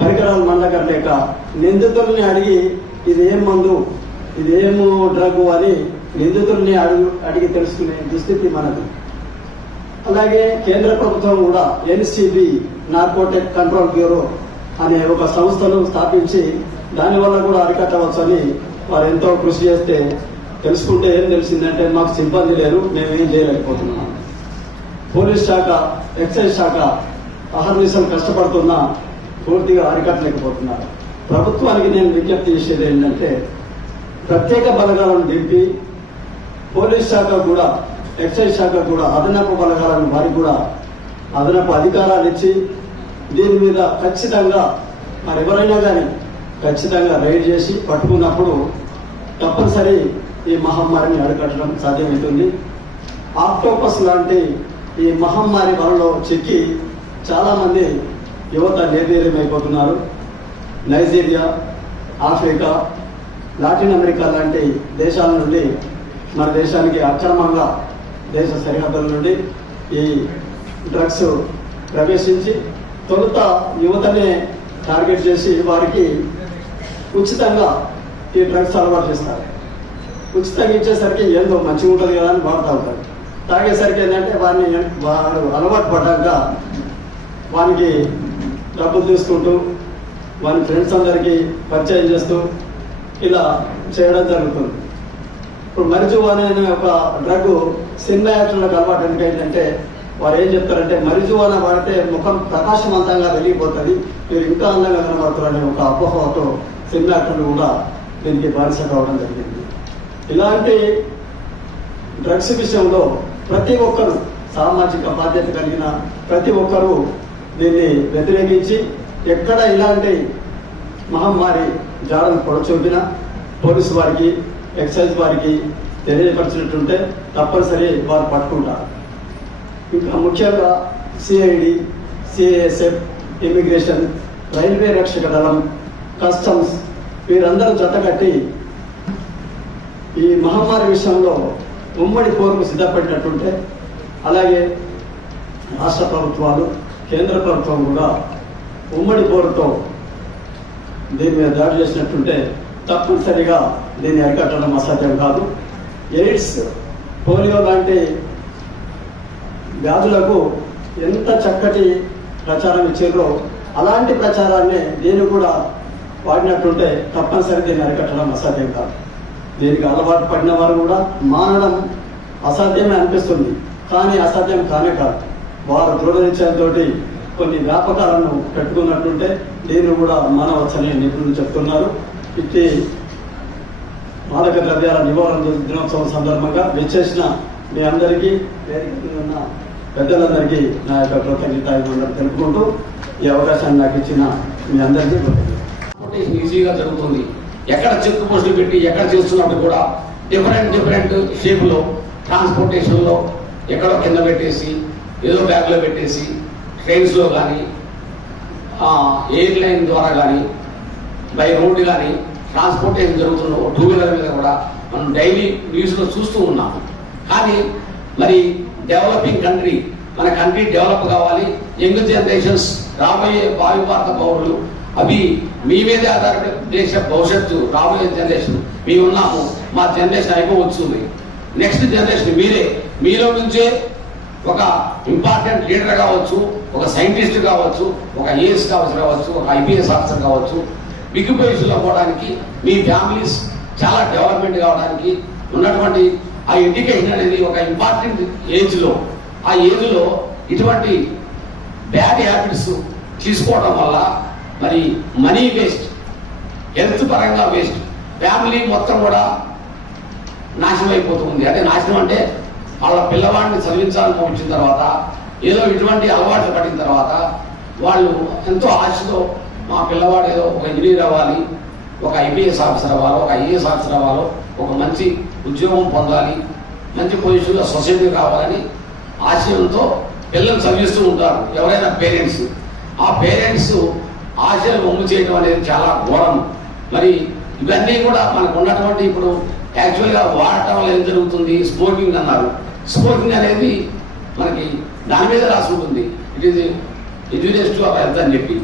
పరికరాలు మండగలేక నిందితుల్ని అడిగి ఇది ఏం మందు? ఇది ఏం డ్రగ్ అని నిందితుల్ని అడుగు అడిగి తెలుసుకునే దుస్థితి మనది. అలాగే కేంద్ర ప్రభుత్వం కూడా ఎన్సిబి నార్కోటిక్ కంట్రోల్ బ్యూరో అనే ఒక సంస్థను స్థాపించి దానివల్ల కూడా అరికట్టవచ్చు అని వారు ఎంతో కృషి చేస్తే తెలుసుకుంటే ఏం తెలిసిందంటే మాకు సిబ్బంది లేరు మేమేం చేయలేకపోతున్నాం. పోలీస్ శాఖ ఎక్సైజ్ శాఖ అహర్నిశం కష్టపడుతున్నా పూర్తిగా అరికట్టలేకపోతున్నారు. ప్రభుత్వానికి నేను విజ్ఞప్తి చేసేది ఏంటంటే ప్రత్యేక బలగాలను దింపి పోలీస్ శాఖ కూడా ఎక్సైజ్ శాఖ కూడా అదనపు బలగాలను వారికి కూడా అదనపు అధికారాలు ఇచ్చి దీని మీద ఖచ్చితంగా మరి ఎవరైనా కానీ ఖచ్చితంగా రైడ్ చేసి పట్టుకున్నప్పుడు తప్పనిసరి ఈ మహమ్మారిని అరికట్టడం సాధ్యమవుతుంది. ఆక్టోపస్ లాంటి ఈ మహమ్మారి వలలో చిక్కి చాలామంది యువత నిర్వీర్యమైపోతున్నారు. నైజీరియా ఆఫ్రికా లాటిన్ అమెరికా లాంటి దేశాల నుండి మన దేశానికి అక్రమంగా దేశ సరిహద్దుల నుండి ఈ డ్రగ్స్ ప్రవేశించి తొలుత యువతనే టార్గెట్ చేసి వారికి ఉచితంగా ఈ డ్రగ్స్ అలవాటు చేస్తారు. ఉచితంగా ఇచ్చేసరికి ఏందో మంచిగా ఉంటుంది కదా అని వాడుతూ ఉంటారు. తాగేసరికి ఏంటంటే వాడిని వాడు అలవాటు పడ్డాక వానికి డబ్బులు తీసుకుంటూ వాని ఫ్రెండ్స్ అందరికీ పరిచయం చేస్తూ ఇలా చేయడం జరుగుతుంది. ఇప్పుడు మరిజువాన అనే ఒక డ్రగ్ సినిమా యాక్టర్లకు అలవాటు ఎందుకు ఏంటంటే వారు ఏం చెప్తారంటే మరిజువాన వాడితే ముఖం ప్రకాశవంతంగా వెలిగిపోతుంది మీరు ఇంకా అందంగా కనబడుతారనే ఒక అపోహతో సినిమా యాక్టర్లు కూడా దీనికి బానిస కావడం జరిగింది. ఇలాంటి డ్రగ్స్ విషయంలో ప్రతి ఒక్కరు సామాజిక బాధ్యత కలిగిన ప్రతి ఒక్కరూ దీన్ని వ్యతిరేకించి ఎక్కడ ఇలాంటి మహమ్మారి జాడను పొడచూపిన పోలీసు వారికి ఎక్సైజ్ వారికి తెలియపరిచినట్టుంటే తప్పనిసరి వారు పట్టుకుంటారు. ఇంకా ముఖ్యంగా సిఐడి సిఐఎస్ఎఫ్ ఇమిగ్రేషన్ రైల్వే రక్షక దళం కస్టమ్స్ వీరందరూ జతకట్టి ఈ మహమ్మారి విషయంలో ఉమ్మడి పోరుకు సిద్ధపడినట్టుంటే అలాగే రాష్ట్ర ప్రభుత్వాలు కేంద్ర ప్రభుత్వం కూడా ఉమ్మడి పోరుతో దీని మీద దాడి చేసినట్టుంటే తప్పనిసరిగా దీన్ని అరికట్టడం అసాధ్యం కాదు. ఎయిడ్స్ పోలియో లాంటి వ్యాధులకు ఎంత చక్కటి ప్రచారం ఇచ్చారో అలాంటి ప్రచారాన్ని నేను కూడా వాడినట్టుంటే తప్పనిసరి దీన్ని అరికట్టడం అసాధ్యం కాదు. దీనికి అలవాటు పడిన వారు కూడా మానడం అసాధ్యమే అనిపిస్తుంది కానీ అసాధ్యం కానే కాదు. వారు దృఢనిశ్చయంతో కొన్ని వ్యాపకాలను పెట్టుకున్నట్టుంటే దీన్ని కూడా మానవచ్చని నిపుణులు చెప్తున్నారు. ఇట్టి మాదక ద్రవ్యాల నివారణ దినోత్సవం సందర్భంగా విచ్చేసిన మీ అందరికీ ఉన్న పెద్దలందరికీ నా యొక్క కృతజ్ఞత తెలుపుకుంటూ ఈ అవకాశాన్ని నాకు ఇచ్చిన మీ అందరికీ ఈజీగా జరుగుతుంది. ఎక్కడ చెక్ పోస్టులు పెట్టి ఎక్కడ చేస్తున్నప్పుడు కూడా డిఫరెంట్ డిఫరెంట్ షేప్లో ట్రాన్స్పోర్టేషన్లో ఎక్కడో కింద పెట్టేసి ఏదో బ్యాగ్లో పెట్టేసి ట్రైన్స్లో కానీ ఎయిర్లైన్ ద్వారా కానీ బై రోడ్ కానీ ట్రాన్స్పోర్టేషన్ జరుగుతున్న టూ వీలర్ మీద కూడా మనం డైలీ న్యూస్లో చూస్తూ ఉన్నాము కానీ మరి డెవలపింగ్ కంట్రీ మన కంట్రీ డెవలప్ కావాలి యంగ్ జనరేషన్స్ రాబోయే భావి భారత పౌరులు అవి మీ మీదే ఆధారపడి దేశ భవిష్యత్తు రాబోయే జనరేషన్ మేము ఉన్నాము మా జనరేషన్ అయిపోవచ్చుంది. నెక్స్ట్ జనరేషన్ మీరే మీలో నుంచే ఒక ఇంపార్టెంట్ లీడర్ కావచ్చు ఒక సైంటిస్ట్ కావచ్చు ఒక ఐఏఎస్ కావచ్చు కావచ్చు ఒక ఐపీఎస్ ఆఫీసర్ కావచ్చు బిగ్ పొజిషన్లో పోవడానికి మీ ఫ్యామిలీస్ చాలా డెవలప్మెంట్ కావడానికి ఉన్నటువంటి ఆ ఎడ్యుకేషన్ అనేది ఒక ఇంపార్టెంట్ ఏజ్లో ఆ ఏజ్లో ఇటువంటి బ్యాడ్ హ్యాబిట్స్ తీసుకోవడం వల్ల మరి మనీ వేస్ట్ హెల్త్ పరంగా వేస్ట్ ఫ్యామిలీ మొత్తం కూడా నాశనం అయిపోతుంది. అంటే నాశనం అంటే వాళ్ళ పిల్లవాడిని చదివించాలని వచ్చిన తర్వాత ఏదో ఇటువంటి అలవాట్లు పడిన తర్వాత వాళ్ళు ఎంతో ఆశతో మా పిల్లవాడు ఏదో ఒక ఇంజనీర్ అవ్వాలి ఒక ఐపీఎస్ ఆఫీసర్ అవ్వాలో ఒక ఐఏఎస్ ఆఫీసర్ అవ్వాలో ఒక మంచి ఉద్యోగం పొందాలి మంచి పొజిషన్లో సొసైటీ కావాలని ఆశయంతో పిల్లలు చదివిస్తూ ఉంటారు. ఎవరైనా పేరెంట్స్. ఆ పేరెంట్స్ ఆశలు ఒమ్ము చేయడం అనేది చాలా ఘోరం. మరి ఇవన్నీ కూడా మనకు ఉన్నటువంటి ఇప్పుడు యాక్చువల్గా వాడటం వల్ల ఏం జరుగుతుంది. స్మోకింగ్ అన్నారు. స్మోకింగ్ అనేది మనకి దాని మీద రాసి ఉంటుంది it is education to health అని చెప్పి.